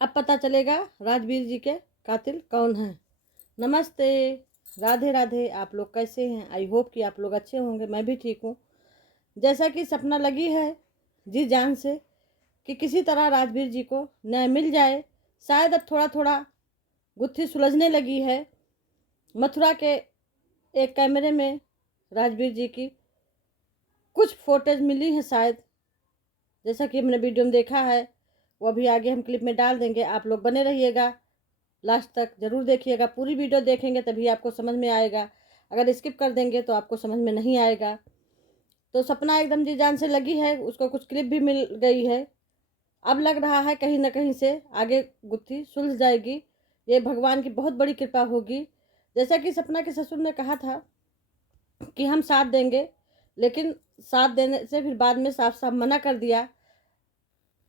अब पता चलेगा राजवीर जी के कातिल कौन हैं। नमस्ते, राधे राधे। आप लोग कैसे हैं? आई होप कि आप लोग अच्छे होंगे। मैं भी ठीक हूँ। जैसा कि सपना लगी है जी जान से कि किसी तरह राजवीर जी को न्याय मिल जाए। शायद अब थोड़ा थोड़ा गुत्थी सुलझने लगी है। मथुरा के एक कैमरे में राजवीर जी की कुछ फोटेज मिली हैं शायद, जैसा कि हमने वीडियो में देखा है। वो अभी आगे हम क्लिप में डाल देंगे। आप लोग बने रहिएगा, लास्ट तक जरूर देखिएगा। पूरी वीडियो देखेंगे तभी आपको समझ में आएगा। अगर स्किप कर देंगे तो आपको समझ में नहीं आएगा। तो सपना एकदम जी जान से लगी है, उसको कुछ क्लिप भी मिल गई है। अब लग रहा है कहीं ना कहीं से आगे गुत्थी सुलझ जाएगी। ये भगवान की बहुत बड़ी कृपा होगी। जैसा कि सपना के ससुर ने कहा था कि हम साथ देंगे, लेकिन साथ देने से फिर बाद में साफ साफ मना कर दिया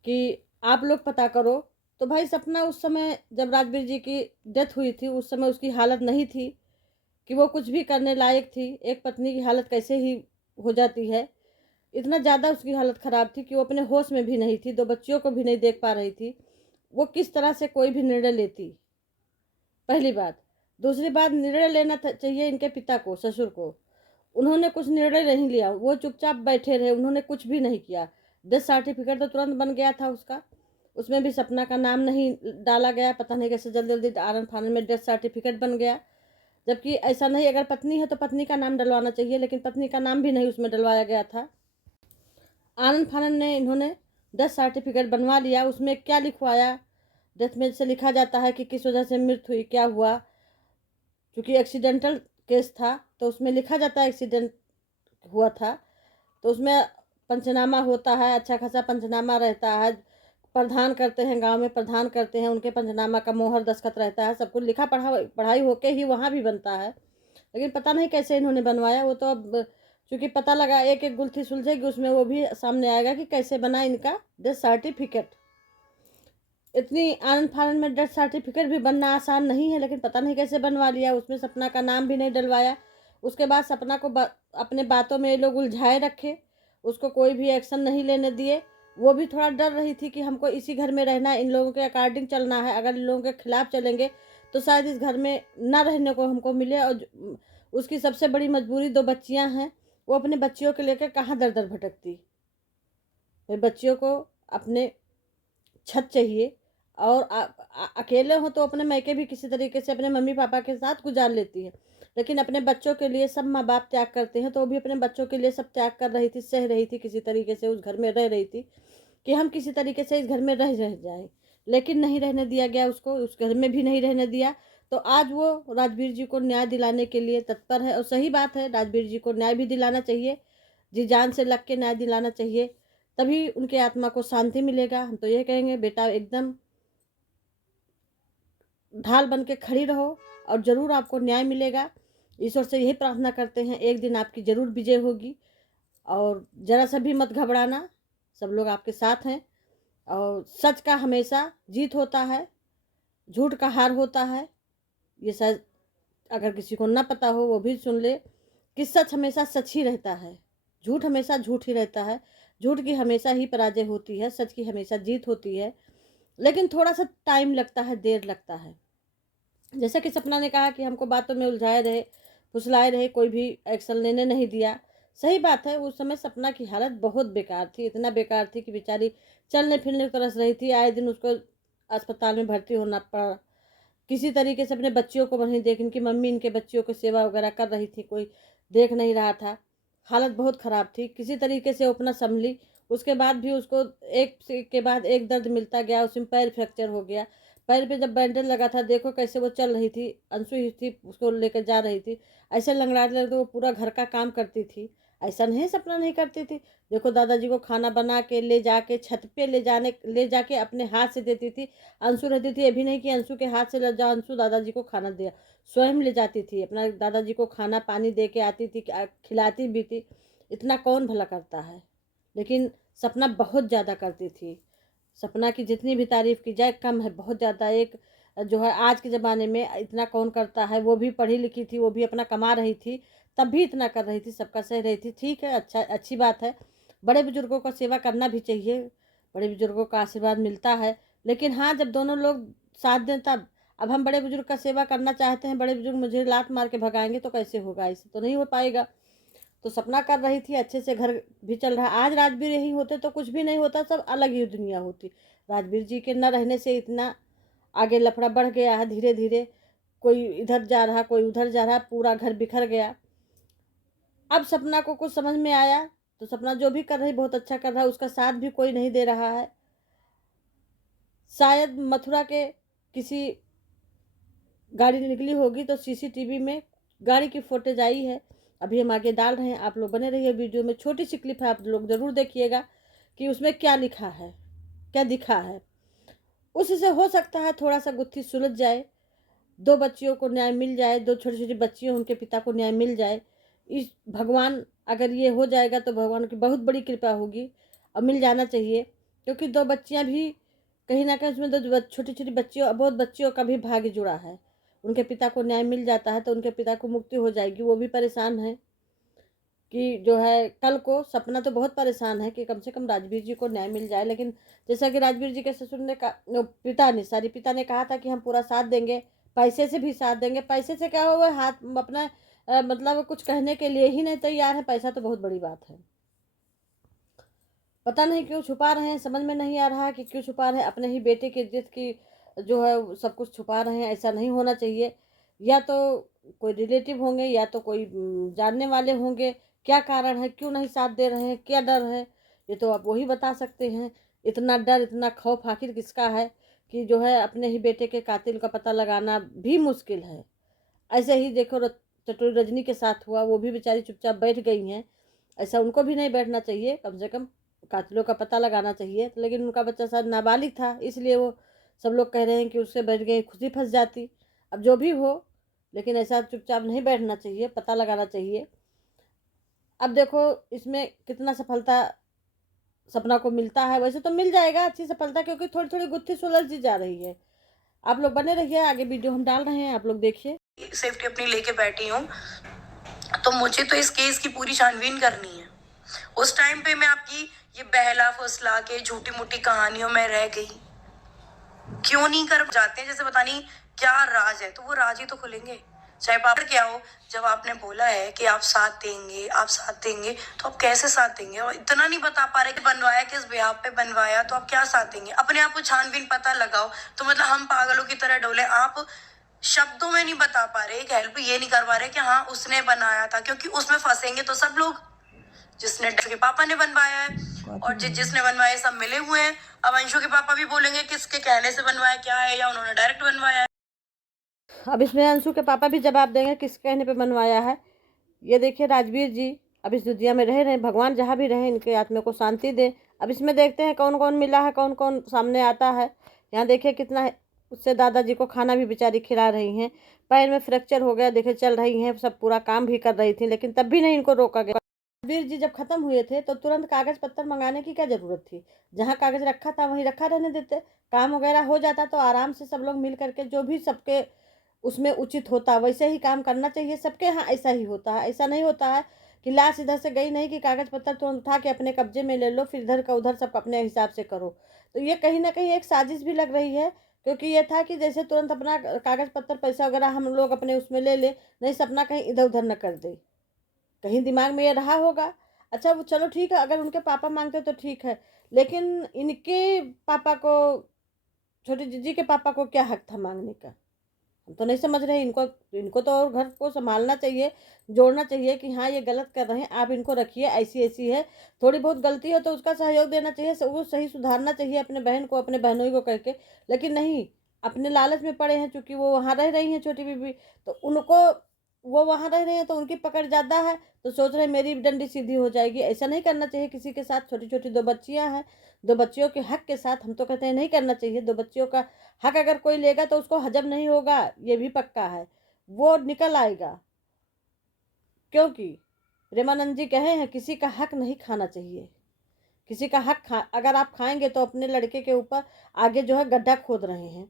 कि आप लोग पता करो। तो भाई सपना उस समय जब राजवीर जी की डेथ हुई थी उस समय उसकी हालत नहीं थी कि वो कुछ भी करने लायक थी। एक पत्नी की हालत कैसे ही हो जाती है, इतना ज़्यादा उसकी हालत ख़राब थी कि वो अपने होश में भी नहीं थी, दो बच्चियों को भी नहीं देख पा रही थी। वो किस तरह से कोई भी निर्णय लेती, पहली बात। दूसरी बात, निर्णय लेना चाहिए इनके पिता को, ससुर को। उन्होंने कुछ निर्णय नहीं लिया, वो चुपचाप बैठे रहे, उन्होंने कुछ भी नहीं किया। डेथ सर्टिफिकेट तो तुरंत बन गया था उसका, उसमें भी सपना का नाम नहीं डाला गया। पता नहीं कैसे जल्दी जल्दी आनन फानन में डेथ सर्टिफिकेट बन गया। जबकि ऐसा नहीं, अगर पत्नी है तो पत्नी का नाम डलवाना चाहिए, लेकिन पत्नी का नाम भी नहीं उसमें डलवाया गया था। आनन फानन ने इन्होंने डेथ सर्टिफिकेट बनवा लिया। उसमें क्या लिखवाया, डेथ में से लिखा जाता है कि किस वजह से मृत्यु हुई, क्या हुआ। क्योंकि एक्सीडेंटल केस था तो उसमें लिखा जाता है एक्सीडेंट हुआ था। तो उसमें पंचनामा होता है, अच्छा खासा पंचनामा रहता है। प्रधान करते हैं, गांव में प्रधान करते हैं, उनके पंचनामा का मोहर दस्तखत रहता है। सब कुछ लिखा पढ़ाई होके ही वहाँ भी बनता है। लेकिन पता नहीं कैसे इन्होंने बनवाया। वो तो अब चूँकि पता लगा एक एक गुत्थी सुलझेगी उसमें, वो भी सामने आएगा कि कैसे बना इनका डेथ सर्टिफिकेट। इतनी आनन फानन में डेथ सर्टिफिकेट भी बनना आसान नहीं है, लेकिन पता नहीं कैसे बनवा लिया। उसमें सपना का नाम भी नहीं डलवाया। उसके बाद सपना को अपने बातों में ये लोग उलझाए रखे, उसको कोई भी एक्शन नहीं लेने दिए। वो भी थोड़ा डर रही थी कि हमको इसी घर में रहना है, इन लोगों के अकॉर्डिंग चलना है। अगर इन लोगों के खिलाफ चलेंगे तो शायद इस घर में ना रहने को हमको मिले। और उसकी सबसे बड़ी मजबूरी, दो बच्चियां हैं, वो अपने बच्चियों को लेकर कहाँ दर दर भटकती। बच्चियों को अपने छत चाहिए, और अकेले हो तो अपने मैके भी किसी तरीके से अपने मम्मी पापा के साथ गुजार लेती है, लेकिन अपने बच्चों के लिए सब माँ बाप त्याग करते हैं। तो वो भी अपने बच्चों के लिए सब त्याग कर रही थी, सह रही थी, किसी तरीके से उस घर में रह रही थी कि हम किसी तरीके से इस घर में रह जाएं। लेकिन नहीं रहने दिया गया उसको, उस घर में भी नहीं रहने दिया। तो आज वो राजवीर जी को न्याय दिलाने के लिए तत्पर है। और सही बात है, राजवीर जी को न्याय भी दिलाना चाहिए, जी जान से लग के न्याय दिलाना चाहिए, तभी उनके आत्मा को शांति मिलेगा। हम तो ये कहेंगे, बेटा एकदम ढाल बन के खड़ी रहो और ज़रूर आपको न्याय मिलेगा। ईश्वर से यही प्रार्थना करते हैं, एक दिन आपकी ज़रूर विजय होगी। और ज़रा सा भी मत घबराना, सब लोग आपके साथ हैं। और सच का हमेशा जीत होता है, झूठ का हार होता है। ये शायद अगर किसी को ना पता हो वो भी सुन ले कि सच हमेशा सच ही रहता है, झूठ हमेशा झूठ ही रहता है। झूठ की हमेशा ही पराजय होती है, सच की हमेशा जीत होती है। लेकिन थोड़ा सा टाइम लगता है, देर लगता है। जैसा कि सपना ने कहा कि हमको बातों में उलझाए रहे, फुसलाए रहे, कोई भी एक्शन लेने नहीं दिया। सही बात है, उस समय सपना की हालत बहुत बेकार थी, इतना बेकार थी कि बेचारी चलने फिरने को तरस रही थी। आए दिन उसको अस्पताल में भर्ती होना पड़ा। किसी तरीके से अपने बच्चियों को नहीं देख, इनकी मम्मी इनके बच्चियों की सेवा वगैरह कर रही थी, कोई देख नहीं रहा था। हालत बहुत ख़राब थी, किसी तरीके से वो अपना संभली। उसके बाद भी उसको एक के बाद एक दर्द मिलता गया। उसमें पैर फ्रैक्चर हो गया, पैर पे जब बैंडेज लगा था, देखो कैसे वो चल रही थी। अंशु ही थी उसको लेकर जा रही थी, ऐसे लंगड़ाते लंगड़ाते वो पूरा घर का काम करती थी। ऐसा नहीं सपना नहीं करती थी। देखो दादाजी को खाना बना के ले जाके छत पे ले जाके अपने हाथ से देती थी। अंशु रहती थी, अभी नहीं कि अंशु के हाथ से ले जाओ, अंशु दादाजी को खाना दिया, स्वयं ले जाती थी, अपना दादाजी को खाना पानी दे के आती थी, खिलाती भी थी। इतना कौन भला करता है, लेकिन सपना बहुत ज़्यादा करती थी। सपना की जितनी भी तारीफ़ की जाए कम है, बहुत ज़्यादा। एक जो है आज के ज़माने में इतना कौन करता है। वो भी पढ़ी लिखी थी, वो भी अपना कमा रही थी, तब भी इतना कर रही थी, सबका सह रही थी। ठीक है, अच्छा, अच्छी बात है, बड़े बुजुर्गों का सेवा करना भी चाहिए, बड़े बुजुर्गों का आशीर्वाद मिलता है। लेकिन हाँ, जब दोनों लोग साथ दें तब। अब हम बड़े बुजुर्ग का सेवा करना चाहते हैं, बड़े बुजुर्ग मुझे लात मार के भगाएंगे तो कैसे होगा? ऐसे तो नहीं हो पाएगा। तो सपना कर रही थी, अच्छे से घर भी चल रहा। आज राजवीर यही होते तो कुछ भी नहीं होता, सब अलग ही दुनिया होती। राजवीर जी के न रहने से इतना आगे लफड़ा बढ़ गया है धीरे धीरे। कोई इधर जा रहा, कोई उधर जा रहा, पूरा घर बिखर गया। अब सपना को कुछ समझ में आया तो सपना जो भी कर रही बहुत अच्छा कर रहा है, उसका साथ भी कोई नहीं दे रहा है। शायद मथुरा के किसी गाड़ी निकली होगी तो सीसीटीवी में गाड़ी की फुटेज आई है, अभी हम आगे डाल रहे हैं। आप लोग बने रहिए वीडियो में, छोटी सी क्लिप है, आप लोग जरूर देखिएगा कि उसमें क्या लिखा है, क्या दिखा है। उससे हो सकता है थोड़ा सा गुत्थी सुलझ जाए, दो बच्चियों को न्याय मिल जाए, दो छोटी छोटी बच्चियों उनके पिता को न्याय मिल जाए। इस भगवान अगर ये हो जाएगा तो भगवान की बहुत बड़ी कृपा होगी और मिल जाना चाहिए, क्योंकि दो बच्चियां भी कहीं ना कहीं उसमें दो छोटी छोटी बच्चियों, बहुत बच्चियों का भी भाग्य जुड़ा है। उनके पिता को न्याय मिल जाता है तो उनके पिता को मुक्ति हो जाएगी। वो भी परेशान है कि जो है कल को, सपना तो बहुत परेशान है कि कम से कम राजवीर जी को न्याय मिल जाए। लेकिन जैसा कि राजवीर जी के ससुर ने कहा, पिता ने कहा था कि हम पूरा साथ देंगे, पैसे से भी साथ देंगे। पैसे से क्या हुआ, हाथ अपना मतलब कुछ कहने के लिए ही नहीं तैयार है। पैसा तो बहुत बड़ी बात है। पता नहीं क्यों छुपा रहे हैं, समझ में नहीं आ रहा है कि क्यों छुपा रहे हैं। अपने ही बेटे की इज्जत की जो है सब कुछ छुपा रहे हैं, ऐसा नहीं होना चाहिए। या तो कोई रिलेटिव होंगे या तो कोई जानने वाले होंगे। क्या कारण है, क्यों नहीं साथ दे रहे हैं, क्या डर है, ये तो आप वही बता सकते हैं। इतना डर, इतना खौफ आखिर किसका है कि जो है अपने ही बेटे के कातिल का पता लगाना भी मुश्किल है। ऐसे ही देखो चटोरी रजनी के साथ हुआ, वो भी बेचारी चुपचाप बैठ गई हैं। ऐसा उनको भी नहीं बैठना चाहिए, कम से कम कातिलों का पता लगाना चाहिए। लेकिन उनका बच्चा शायद नाबालिग था, इसलिए वो सब लोग कह रहे हैं कि उससे बैठ गई, खुद ही फंस जाती। अब जो भी हो, लेकिन ऐसा चुपचाप नहीं बैठना चाहिए, पता लगाना चाहिए। अब देखो इसमें कितना सफलता सपना को मिलता है। वैसे तो मिल जाएगा अच्छी सफलता, क्योंकि थोड़ी थोड़ी गुत्थी सुलझ जा रही है। आप लोग बने रहिए, आगे वीडियो हम डाल रहे हैं, आप लोग देखिए। सेफ्टी अपनी लेके बैठी हूँ, तो मुझे तो इस केस की पूरी छानबीन करनी है। उस टाइम पे मैं आपकी ये बहला फुसला के झूठी मूठी कहानियों में रह गई, क्यों नहीं कर जाते हैं? जैसे पता नहीं क्या राज है, तो वो राज ही तो खुलेंगे, चाहे पापड़ क्या हो। जब आपने बोला है कि आप साथ देंगे, आप साथ देंगे, तो आप कैसे साथ देंगे? और इतना नहीं बता पा रहे कि बनवाया किस बिहाफ पे बनवाया, तो आप क्या साथ देंगे? अपने आप को छानबीन पता लगाओ। तो मतलब हम पागलों की तरह डोले, आप शब्दों में नहीं बता पा रहे, एक हेल्प ये नहीं कर पा रहे कि हाँ उसने बनाया था, क्योंकि उसमें फंसेंगे तो सब लोग। जिसने के पापा ने बनवाया है और जिसने बनवाया सब मिले हुए हैं। अब अंशु के पापा भी बोलेंगे किसके कहने से बनवाया क्या है, या उन्होंने डायरेक्ट बनवाया है। अब इसमें अंशु के पापा भी जवाब देंगे किस कहने पे बनवाया है। ये देखिए राजवीर जी अब इस दुनिया में रह रहे हैं, भगवान जहाँ भी रहे इनके आत्मा को शांति दे। अब इसमें देखते हैं कौन कौन मिला है, कौन कौन सामने आता है। यहाँ देखिए कितना है, उससे दादाजी को खाना भी बेचारी खिला रही हैं। पैर में फ्रैक्चर हो गया, देखे चल रही हैं, सब पूरा काम भी कर रही थी, लेकिन तब भी नहीं इनको रोका गया। राजवीर जी जब खत्म हुए थे तो तुरंत कागज पत्तर मंगाने की क्या जरूरत थी? जहाँ कागज रखा था वहीं रखा रहने देते, काम वगैरह हो जाता तो आराम से सब लोग मिल करके जो भी सबके उसमें उचित होता वैसे ही काम करना चाहिए। सबके यहाँ ऐसा ही होता है, ऐसा नहीं होता है कि लाश इधर से गई नहीं कि कागज पत्तर तुरंत उठा के अपने कब्जे में ले लो, फिर इधर का उधर सब अपने हिसाब से करो। तो ये कहीं ना कहीं एक साजिश भी लग रही है, क्योंकि ये था कि जैसे तुरंत अपना कागज पत्तर पैसा वगैरह हम लोग अपने उसमें ले ले, नहीं सपना कहीं इधर उधर न कर दे। कहीं दिमाग में ये रहा होगा। अच्छा वो चलो ठीक है, अगर उनके पापा मांगते तो ठीक है, लेकिन इनके पापा को, छोटी जीजी के पापा को क्या हक था मांगने का? हम तो नहीं समझ रहे। इनको इनको तो और घर को संभालना चाहिए, जोड़ना चाहिए कि हाँ ये गलत कर रहे हैं, आप इनको रखिए, ऐसी ऐसी है। थोड़ी बहुत गलती हो तो उसका सहयोग देना चाहिए, वो सही सुधारना चाहिए अपने बहन को, अपने बहनोई को करके। लेकिन नहीं, अपने लालच में पड़े हैं, चूंकि वो वहाँ रह रही हैं छोटी बीबी, तो उनको, वो वहाँ रह रही हैं तो उनकी पकड़ ज़्यादा है, तो सोच रहे मेरी डंडी सीधी हो जाएगी। ऐसा नहीं करना चाहिए किसी के साथ। छोटी छोटी दो बच्चियां हैं, दो बच्चियों के हक के साथ हम तो कहते हैं नहीं करना चाहिए। दो बच्चियों का हक अगर कोई लेगा तो उसको हजम नहीं होगा, ये भी पक्का है, वो निकल आएगा। क्योंकि प्रेमानंद जी कहे हैं किसी का हक नहीं खाना चाहिए। किसी का हक अगर आप खाएंगे तो अपने लड़के के ऊपर आगे जो है गड्ढा खोद रहे हैं,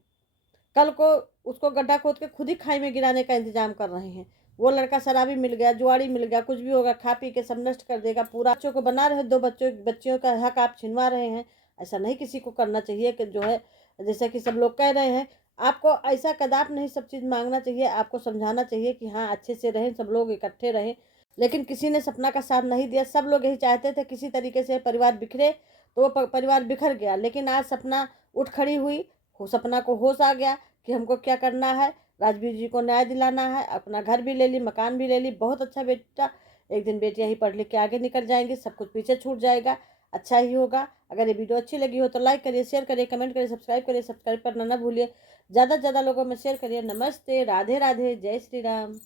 कल को उसको गड्ढा खोद के खुद ही खाई में गिराने का इंतजाम कर रहे हैं। वो लड़का शराबी मिल गया, जुआड़ी मिल गया, कुछ भी होगा, खा पी के सब नष्ट कर देगा पूरा। बच्चों को बना रहे, दो बच्चों का हक आप छिनवा रहे हैं। ऐसा नहीं किसी को करना चाहिए कि जो है जैसा कि सब लोग कह रहे हैं, आपको ऐसा कदाप नहीं सब चीज़ मांगना चाहिए। आपको समझाना चाहिए कि हाँ अच्छे से रहें, सब लोग इकट्ठे रहें। लेकिन किसी ने सपना का साथ नहीं दिया। सब लोग यही चाहते थे किसी तरीके से परिवार बिखरे, तो वो परिवार बिखर गया। लेकिन आज सपना उठ खड़ी हुई, सपना को होश आ गया कि हमको क्या करना है। राजवीर जी को न्याय दिलाना है, अपना घर भी ले ली, मकान भी ले ली। बहुत अच्छा बेटा, एक दिन बेटियां ही पढ़ लिख के आगे निकल जाएंगी, सब कुछ पीछे छूट जाएगा, अच्छा ही होगा। अगर ये वीडियो अच्छी लगी हो तो लाइक करिए, शेयर करिए, कमेंट करिए, सब्सक्राइब करिए। सब्सक्राइब करना ना भूलिए, ज़्यादा से ज़्यादा लोगों में शेयर करिए। नमस्ते, राधे राधे, जय श्री राम।